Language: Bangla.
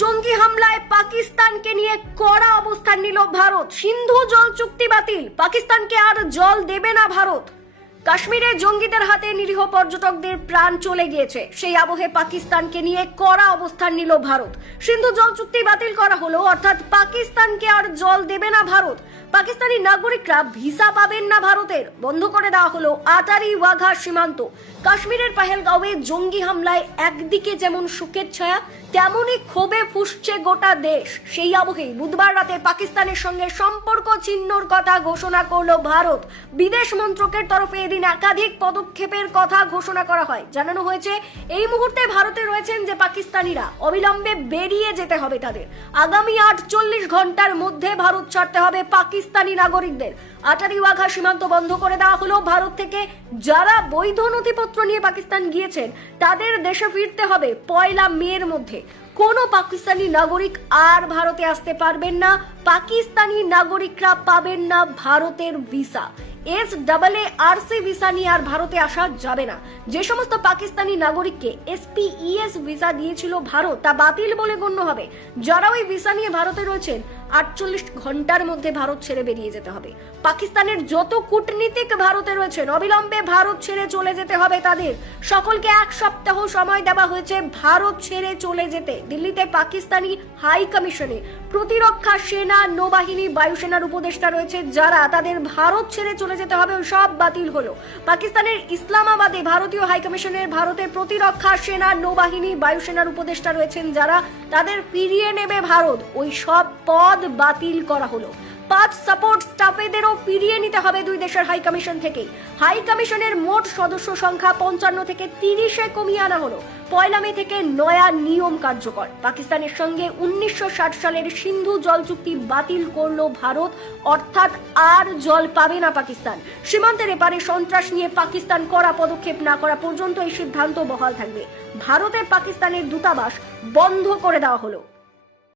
জঙ্গি হামলায় পাকিস্তানকে নিয়ে কড়া অবস্থান নিল ভারত। সিন্ধু জল চুক্তি বাতিল, পাকিস্তানকে আর জল দেবে না ভারত। কাশ্মীরে জঙ্গিদের হাতে নিরীহ পর্যটকদের প্রাণ চলে গিয়েছে, সেই আবহে পাকিস্তানকে নিয়ে কড়া অবস্থান নিল ভারত। সিন্ধু জল চুক্তি বাতিল করা হলো, অর্থাৎ পাকিস্তানকে আর জল দেবে না ভারত। পাকিস্তানি নাগরিকরা ভিসা পাবেন না ভারতের। বন্ধ করে দেওয়া হলো আটারি ওয়াঘা সীমান্ত। কাশ্মীরের পেহেলগাঁওয়ে জঙ্গি হামলায় একদিকে যেমন শোকের ছায়া, তেমনই ক্ষোভে ফুঁসছে গোটা দেশ। সেই আবহে বুধবার রাতে পাকিস্তানের সঙ্গে সম্পর্ক ছিন্নর কথা ঘোষণা করলো ভারত। বিদেশ মন্ত্রকের তরফে এদিন একাধিক পদক্ষেপের কথা ঘোষণা করা হয়। জানানো হয়েছে এই মুহূর্তে ভারতে রয়েছেন যে পাকিস্তানিরা, অবিলম্বে বেরিয়ে যেতে হবে তাদের। আগামী 48 ঘন্টার মধ্যে ভারত ছাড়তে হবে পাকিস্তানি নাগরিকদের। আটারি ওয়াঘা সীমান্ত বন্ধ করে দেওয়া হলো। ভারত থেকে যারা বৈধ নথিপত্র নিয়ে পাকিস্তান গিয়েছেন তাদের দেশে ফিরতে হবে 1 মের মধ্যে। কোনো পাকিস্তানি নাগরিক আর ভারতে আসতে পারবেন না। পাকিস্তানি নাগরিকরা পাবেন না ভারতের ভিসা। SAARC ভিসা নিয়ে আর ভারতে আসা যাবে না। যে সমস্ত পাকিস্তানি নাগরিককে SPES ভিসা দিয়েছিল ভারত, তা বাতিল বলে গণ্য হবে। যারা ওই ভিসা নিয়ে ভারতে রয়েছেন 48 ঘন্টার মধ্যে ভারত ছেড়ে বেরিয়ে যেতে হবে। পাকিস্তানের যত কূটনীতিক ভারতে রয়েছেন অবিলম্বে ভারত ছেড়ে চলে যেতে হবে তাদের। সকলকে 1 সপ্তাহ সময় দেওয়া হয়েছে ভারত ছেড়ে চলে যেতে। দিল্লিতে পাকিস্তানি হাই কমিশনে প্রতিরক্ষা সেনা, নৌবাহিনী, বায়ুসেনার উপদেষ্টা রয়েছে যারা তাদের ভারত ছেড়ে চলে যেতে হবে, ওই সব বাতিল হলো। পাকিস্তানের ইসলামাবাদে ভারতীয় হাই কমিশনের ভারতের প্রতিরক্ষা সেনা, নৌবাহিনী, বায়ুসেনার উপদেষ্টা রয়েছেন যারা তাদের ফিরিয়ে নেবে ভারত, ওই সব পদ বাতিল করা হলো। 5 সাপোর্ট স্টাফেদেরও ফিরিয়ে নিতে হবে দুই দেশের হাই কমিশন থেকে। হাই কমিশনের মোট সদস্য সংখ্যা 55 থেকে 30-এ কমিয়ে আনা হলো। 1 মে থেকে নয়া নিয়ম কার্যকর। পাকিস্তানের সঙ্গে 1960 সালের সিন্ধু জল চুক্তি বাতিল করলো ভারত, অর্থাৎ আর জল পাবে না পাকিস্তান। সীমান্তের এপারে সন্ত্রাস নিয়ে পাকিস্তান কড়া পদক্ষেপ না করা পর্যন্ত এই সিদ্ধান্ত বহাল থাকবে। ভারতে পাকিস্তানের দূতাবাস বন্ধ করে দেওয়া হলো।